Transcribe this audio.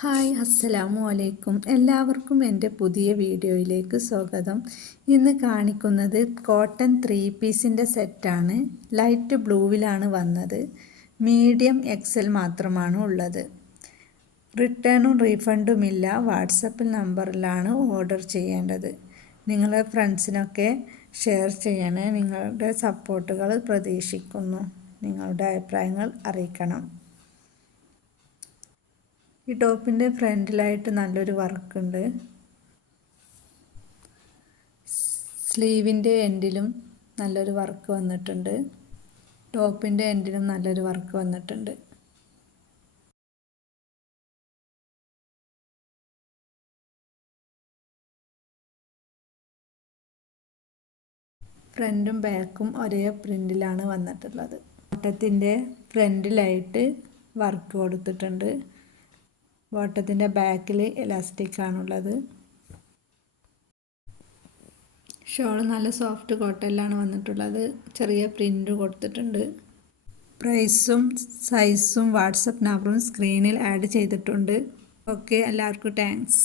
Hi അസ്സലാമു അലൈക്കും. എല്ലാവർക്കും എൻ്റെ പുതിയ വീഡിയോയിലേക്ക് സ്വാഗതം. ഇന്ന് കാണിക്കുന്നത് കോട്ടൺ 3 പീസിൻ്റെ സെറ്റാണ്. ലൈറ്റ് ബ്ലൂവിലാണ് വന്നത്. മീഡിയം എക്സൽ മാത്രമാണ് ഉള്ളത്. റിട്ടേണും റീഫണ്ടുമില്ല. വാട്സപ്പിൽ നമ്പറിലാണ് ഓർഡർ ചെയ്യേണ്ടത്. നിങ്ങളുടെ ഫ്രണ്ട്സിനൊക്കെ ഷെയർ ചെയ്യണേ. നിങ്ങളുടെ സപ്പോർട്ടുകൾ പ്രതീക്ഷിക്കുന്നു. നിങ്ങളുടെ അഭിപ്രായങ്ങൾ അറിയിക്കണം. ഈ ടോപ്പിൻ്റെ ഫ്രണ്ടിലായിട്ട് നല്ലൊരു വർക്കുണ്ട്. സ്ലീവിൻ്റെ എൻഡിലും നല്ലൊരു വർക്ക് വന്നിട്ടുണ്ട്. ടോപ്പിൻ്റെ എൻഡിലും നല്ലൊരു വർക്ക് വന്നിട്ടുണ്ട്. ഫ്രണ്ടും ബാക്കും ഒരേ പ്രിൻ്റിലാണ് വന്നിട്ടുള്ളത്. ബോട്ടത്തിൻ്റെ ഫ്രണ്ടിലായിട്ട് വർക്ക് കൊടുത്തിട്ടുണ്ട്. ബോട്ടത്തിൻ്റെ ബാക്കിൽ എലാസ്റ്റിക് ആണുള്ളത്. ഷോൾ നല്ല സോഫ്റ്റ് കോട്ടണിലാണ് വന്നിട്ടുള്ളത്. ചെറിയ പ്രിൻ്റ് കൊടുത്തിട്ടുണ്ട്. പ്രൈസും സൈസും വാട്സപ്പ് നമ്പറും സ്ക്രീനിൽ ആഡ് ചെയ്തിട്ടുണ്ട്. ഓക്കെ, എല്ലാവർക്കും താങ്ക്സ്.